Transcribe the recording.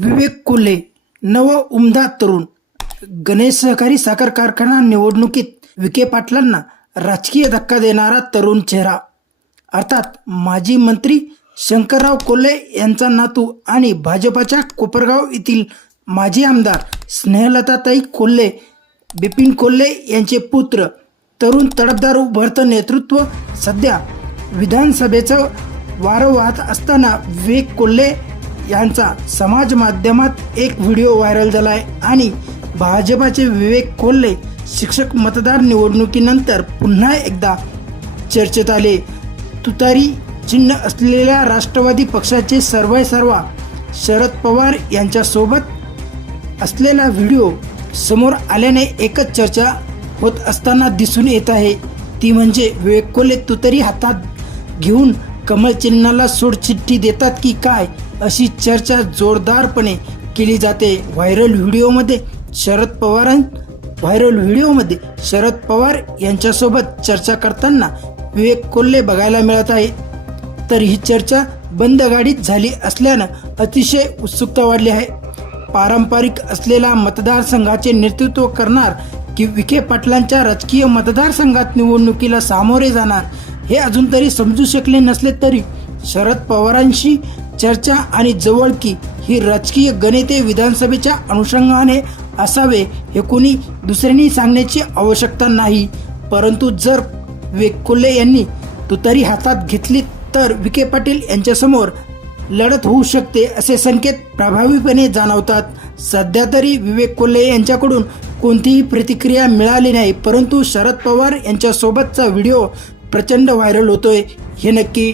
विवेक कोल्हे नव उमदा तरुण. गणेश सहकारी साखर कारखाना निवडणुकीत विखे पाटलांना राजकीय धक्का देणारा तरुण चेहरा, अर्थात माजी मंत्री शंकरराव कोल्हे यांचा नातू आणि भाजपाच्या कोपरगाव येथील माजी आमदार स्नेहलताताई कोल्हे, बिपिन कोल्हे यांचे पुत्र. तरुण तडफदार उभरतं नेतृत्व. सध्या विधानसभेचं वारं वाहत असताना विवेक कोल्हे यांचा समाज माध्यमात एक व्हिडिओ व्हायरल झाला आहे आणि भाजपाचे विवेक कोल्हे शिक्षक मतदार निवडणुकीनंतर पुन्हा एकदा चर्चेत आले. तुतारी चिन्ह असलेल्या राष्ट्रवादी पक्षाचे सर्वेसर्वा शरद पवार यांच्यासोबत असलेला व्हिडिओ समोर आल्याने एकच चर्चा होत असताना दिसून येत आहे, ती म्हणजे विवेक कोल्हे तुतारी हातात घेऊन कमळ चिन्हाला सोडचिठ्ठी देतात की काय, अशी चर्चा जोरदारपणे केली जाते. व्हायरल व्हिडिओमध्ये शरद पवार यांच्यासोबत चर्चा करताना विवेक कोल्हे बघायला मिळत आहे. तर ही चर्चा बंद गाडीत झाली असल्यानं अतिशय उत्सुकता वाढली आहे. पारंपरिक असलेल्या मतदारसंघाचे नेतृत्व करणार की विखे पाटलांच्या राजकीय मतदारसंघात निवडणुकीला सामोरे जाणार हे अजून तरी समजू शकले नसले तरी शरद पवारांशी चर्चा आणि जवळकी ही राजकीय गणिते विधानसभेच्या अनुषंगाने असावे हे कोणी दुसऱ्यांनी सांगण्याची आवश्यकता नाही. परंतु जर विवेक कोल्हे यांनी तुतारी हातात घेतली तर विखे पाटील यांच्यासमोर लढत होऊ शकते असे संकेत प्रभावीपणे जाणवतात. सध्या तरी विवेक कोल्हे यांच्याकडून कोणतीही प्रतिक्रिया मिळाली नाही, परंतु शरद पवार यांच्यासोबतचा व्हिडिओ प्रचंड व्हायरल होतोय हे नक्की.